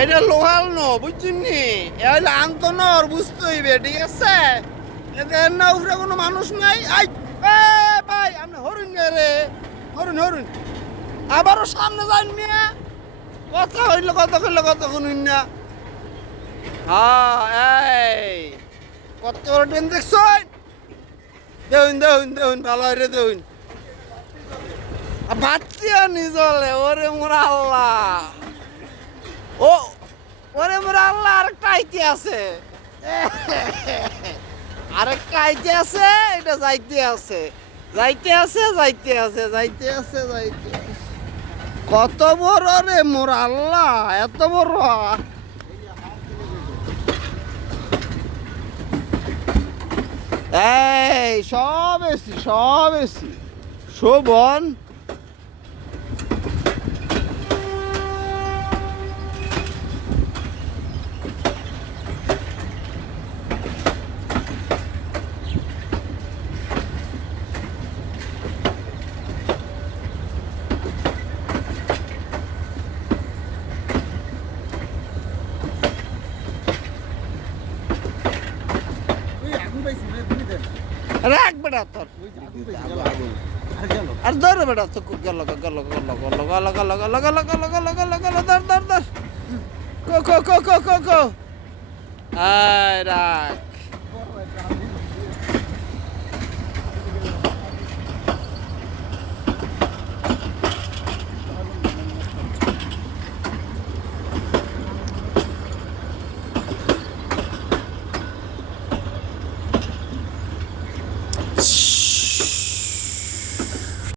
এটা লোহাল ন বুঝছিনি এলে আনতো ন ওর বুঝতে হইবে ঠিক আছে এদের না উপরে কোনো মানুষ নাই আই এ ভাই আপনি হরুন রে হরুন হরুন আবারও সামনে যান মিয়া কথা হইলো কথা কইলো কথা শুনুন না হ্যাঁ এই কত বড় ট্রেন দেখছেন দেউন দেউন দেউন ভালো রে দেউন বাচ্চা নিজলে ওরে মোরা আল্লাহ ও ওরে মোরা আল্লাহ আরেকটা আইতে আছে আরেকটা আইতে আছে এটা যাইতে আছে যাইতে আছে যাইতে আছে যাইতে আছে যাইতে কত বড় রে মোরা আল্লাহ এত বড় এই সব এসি শোভন রাখ বেটা তোর আর ধর বেটা তো গেল গেল গেল গেল গেল গেল গেল গেল গেল গেল গেল গেল ধর ধর ধর কো কো কো কো কো কো আয় রাখ